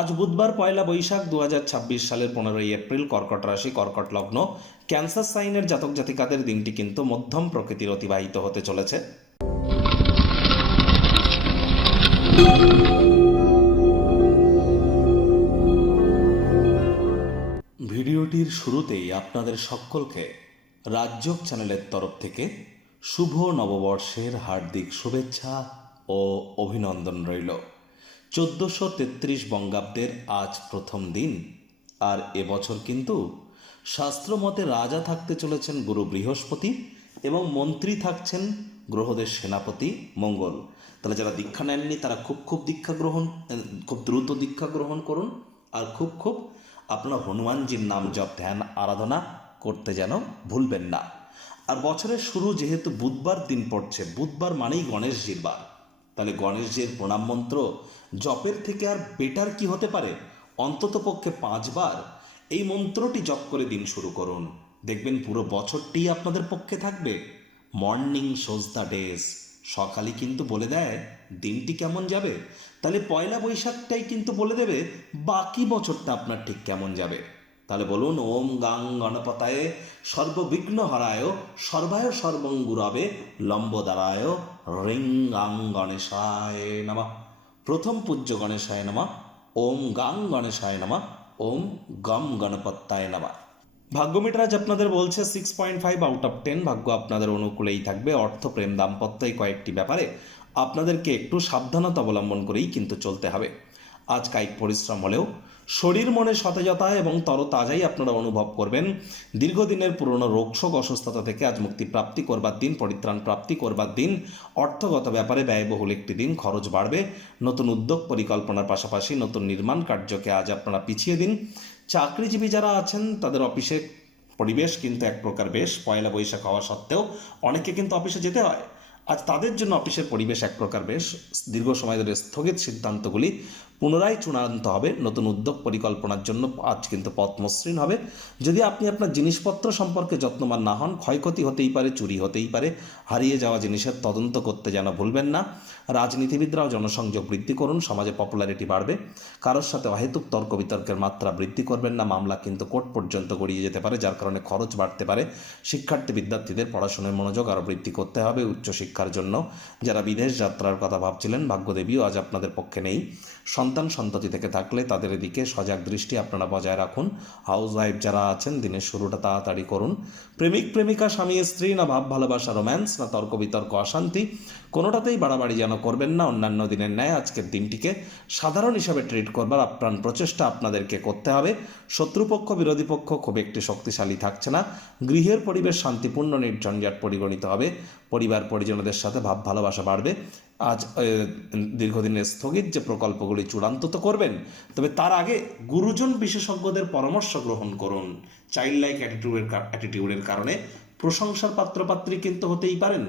আজ বুধবার পয়লা বৈশাখ 2026 সালের 15ই এপ্রিল, কর্কট রাশি, কর্কট লগ্ন, ক্যান্সার সাইনের জাতক জাতিকাদের দিনটি কিন্তু মধ্যম প্রকৃতির অতিবাহিত হতে চলেছে। ভিডিওটির শুরুতেই আপনাদের সকলকে রাজযোগ চ্যানেলের তরফ থেকে শুভ নববর্ষের হার্দিক শুভেচ্ছা ও অভিনন্দন রইল। 1433 বঙ্গাব্দের আজ প্রথম দিন, আর এবছর কিন্তু শাস্ত্রমতে রাজা থাকতে চলেছেন গুরু বৃহস্পতি এবং মন্ত্রী থাকছেন গ্রহদের সেনাপতি মঙ্গল। তাহলে যারা দীক্ষা নেননি তারা খুব দ্রুত দীক্ষা গ্রহণ করুন, আর খুব আপনারা হনুমানজির নাম জপ ধ্যান আরাধনা করতে যেন ভুলবেন না। আর বছরের শুরু যেহেতু বুধবার দিন পড়ছে, বুধবার মানেই গণেশজির বার, তাহলে গণেশজির প্রণাম মন্ত্র জপের থেকে আর বেটার কি হতে পারে? অন্তত পক্ষে 5 বার এই মন্ত্রটি জপ করে দিন শুরু করুন, দেখবেন পুরো বছরটি আপনাদের পক্ষে থাকবে। মর্নিং শোজ দ্য ডেজ, সকালে কিন্তু বলে দেয় দিনটি কেমন যাবে। তাহলে পয়লা বৈশাখটাই কিন্তু বলে দেবে বাকি বছরটা আপনার ঠিক কেমন যাবে। তাহলে বলুন, ওম গাং গণপতায়ে সর্ববিঘ্ন হরায় সর্বায় সর্বঙ্গুরাবে লম্বদারায় রিং গাং গণেশায় নমঃ। প্রথম পূজ্য গণেশায় নমঃ। ওম গাং গণেশায় নমঃ। ওম গম গণপত্যায় নমঃ। ভাগ্য মিটার আজ আপনাদের বলছে 6.5 আউট অফ 10। ভাগ্য আপনাদের অনুকূলেই থাকবে। অর্থ, প্রেম, দাম্পত্য এই কয়েকটি ব্যাপারে আপনাদেরকে একটু সাবধানতা অবলম্বন করেই কিন্তু চলতে হবে। আজ কায়িক পরিশ্রম হলেও শরীর মনে সতেজতা এবং তরতাজাই আপনারা অনুভব করবেন। দীর্ঘদিনের পুরনো রোগশোক অসুস্থতা থেকে আজ মুক্তি প্রাপ্তি করবার দিন, পরিত্রাণ প্রাপ্তি করবার দিন। অর্থগত ব্যাপারে ব্যয়বহুল একটি দিন, খরচ বাড়বে। নতুন উদ্যোগ পরিকল্পনার পাশাপাশি নতুন নির্মাণ কার্যকে আজ আপনারা পিছিয়ে দিন। চাকরিজীবী যারা আছেন তাদের অফিসে পরিবেশ কিন্তু এক প্রকার বেশ, পয়লা বৈশাখ হওয়া সত্ত্বেও অনেকে কিন্তু অফিসে যেতে হয়। আজ তাদের জন্য অফিসের পরিবেশ এক প্রকার বেশ। দীর্ঘ সময় ধরে স্থগিত সিদ্ধান্তগুলি পুনরায় চূড়ান্ত হবে। নতুন উদ্যোগ পরিকল্পনার জন্য আজ কিন্তু পথ মসৃণ হবে। যদি আপনি আপনার জিনিসপত্র সম্পর্কে যত্নবান না হন, ক্ষয়ক্ষতি হতেই পারে, চুরি হতেই পারে। হারিয়ে যাওয়া জিনিসের তদন্ত করতে যেন ভুলবেন না। রাজনীতিবিদরাও জনসংযোগ বৃদ্ধি করুন, সমাজে পপুলারিটি বাড়বে। কারোর সাথে অহেতুক তর্ক বিতর্কের মাত্রা বৃদ্ধি করবেন না, মামলা কিন্তু কোর্ট পর্যন্ত গড়িয়ে যেতে পারে, যার কারণে খরচ বাড়তে পারে। শিক্ষার্থী বিদ্যার্থীদের পড়াশোনার মনোযোগ আরও বৃদ্ধি করতে হবে উচ্চশিক্ষার জন্য। যারা বিদেশ যাত্রার কথা ভাবছিলেন, ভাগ্যদেবীও আজ আপনাদের পক্ষে নেই। সন্তান সন্ততি থেকে থাকলে তাদের দিকে সজাগ দৃষ্টি আপনারা বজায় রাখুন। হাউস ওয়াইফ যারা আছেন, দিনের শুরুটা তাড়াতাড়ি করুন। প্রেমিক প্রেমিকা, স্বামী স্ত্রী, না ভাব ভালোবাসা রোম্যান্স, না তর্ক বিতর্ক অশান্তি, কোনোটাতেই বাড়াবাড়ি যেন করবেন না। অন্যান্য দিনের ন্যায় আজকের দিনটিকে সাধারণ হিসাবে ট্রিট করবার আপ্রাণ প্রচেষ্টা আপনাদেরকে করতে হবে। শত্রুপক্ষ বিরোধী পক্ষ খুব একটি শক্তিশালী থাকছে না। গৃহের পরিবেশ শান্তিপূর্ণ নির্ঝঞ্ঝাট পরিগণিত হবে। পরিবার পরিজনদের সাথে ভাব ভালোবাসা বাড়বে। আজ দীর্ঘদিনের স্থগিত যে প্রকল্পগুলি চূড়ান্ত তো করবেন, তবে তার আগে গুরুজন বিশেষজ্ঞদের পরামর্শ গ্রহণ করুন। চাইল্ড লাইক অ্যাটিটিউডের কারণে প্রশংসার পাত্রপাত্রী কিন্তু হতেই পারেন।